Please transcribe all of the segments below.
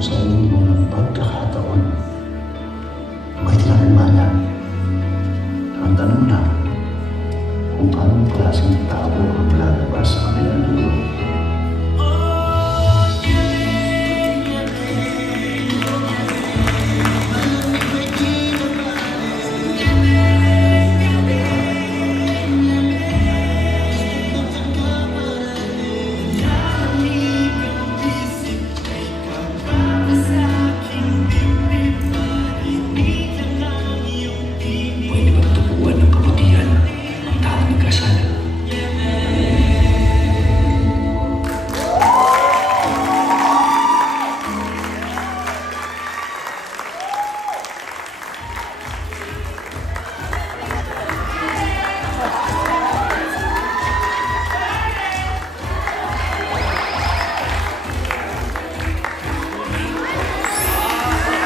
sa iyong mga pagkakataon. May narimana. Ang tanong na kung anong klaseng tao ang lalabas sa kanilang dulo.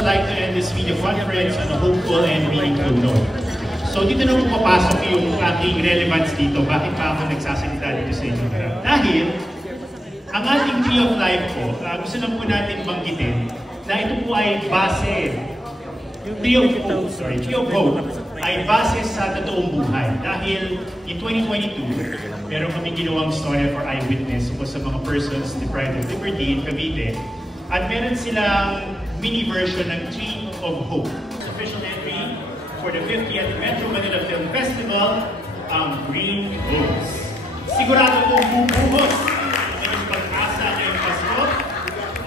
I'd like to end this video conference on a hopeful and meaningful note. So dito na pumapasok yung ating relevance dito. Bakit pa ako nagsasalita dito sa inyo? Dahil ang ating Tree of Life po, gusto na po natin banggitin na ito po ay base, yung Tree of Hope ay base sa totoong buhay. Dahil in 2022, meron kami ginawang story for eyewitness po sa mga persons deprived of liberty in Cavite. At meron silang mini version ng Tree of Hope. Official entry for the 50th Metro Manila Film Festival, ang Green Rose. Sigurado kong bubuhos ng pag-asa ngayong Pasko.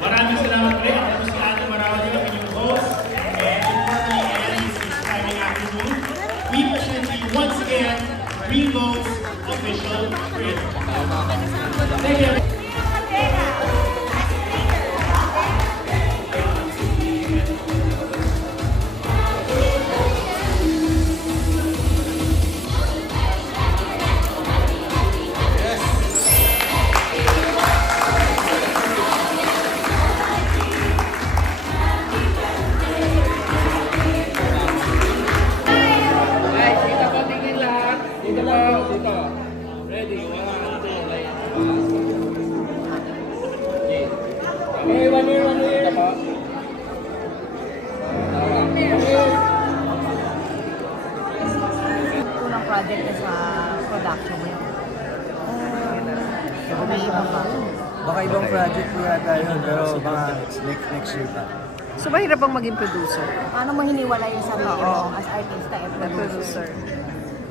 Maraming salamat ulit. Ako si Ana Marawali, ang inyong host. And importantly, ends this Friday afternoon. We present you once again, Green Rose official trailer. Thank you. Okay, one year. Unang project na sa production mo yun. May iba pa. Baka ibang project po yata yun, pero baka next year pa. So, mahirap bang maging producer? Paano mo hiniwala yung sarili mo as artista at Producer.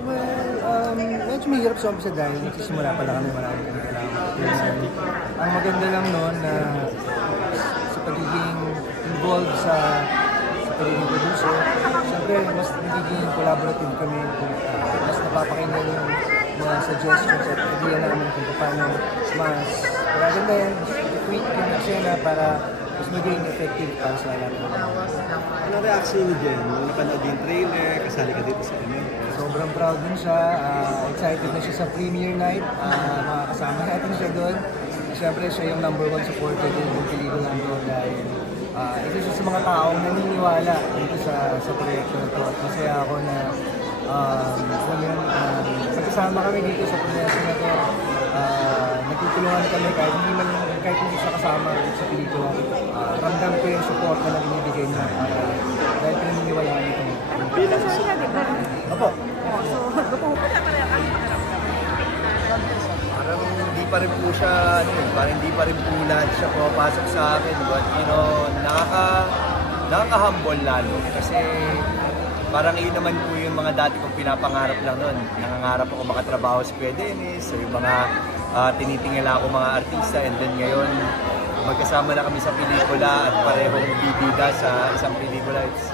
Well, medyo mahirap sa umpisa dahil nagsisimula pa lang kami, marami kami kailangan. Ang maganda lang noon na sa pagiging involved sa pagiging producer, siyempre mas nagiging collaborative kami, mas napapakinggan yung mga suggestions at idea namin kung paano mas maganda yan, tweak yung eksena para mas maging effective para sa lahat. Anong reaction niyo dyan? Nung napanood yung trailer, kasali ka dito sa inyo? Sobrang proud din siya, excited na siya sa premiere night, makakasama natin siya doon. Siyempre siya yung #1 supporter din ng pelikula doon dahil ito siya sa mga taong naniniwala dito sa proyekto na ito. At masaya ako na magkasama kami dito sa proyekto na ito. Nagtutulungan kami kahit hindi siya kasama sa pelikula. Ramdam ko yung support na binibigay niya dahil pinaniniwalaan ito. Bilang siya, di ba? Opo. Parang hindi pa rin po siya, parang hindi pa rin po lahat siya pumapasok sa akin. But nakaka-humble lalo. Kasi parang yun naman po yung mga dati kong pinapangarap lang noon. Nangangarap ako makatrabaho sa Kuya Dennis, so yung mga tinitingala ako mga artista, and then ngayon magkasama na kami sa pelikula at parehong bibida sa isang pelikula. It's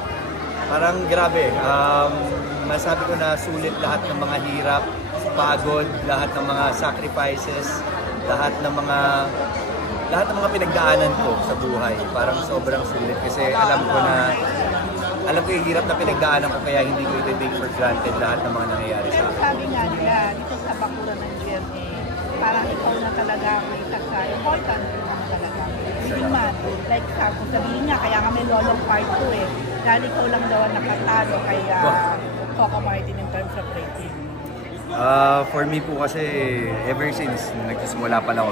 parang grabe. Masabi ko na sulit lahat ng mga hirap, pagod, lahat ng mga sacrifices, lahat ng mga pinagdaanan ko sa buhay. Parang sobrang sulit kasi alam ko yung hirap na pinagdaanan ko, kaya hindi ko i-take for granted lahat ng mga nangyayari sa akin. Sabi nga nila, dito sa bakuran ng GMA, parang ikaw na talaga may important naman talaga. Hindi man, like sabihin nga, kaya nga may lolong part 2 eh. Dahil ikaw lang daw ang nakatalo kaya Coco Martin in terms of rating. For me po kasi, ever since nagsisimula pa lang ako,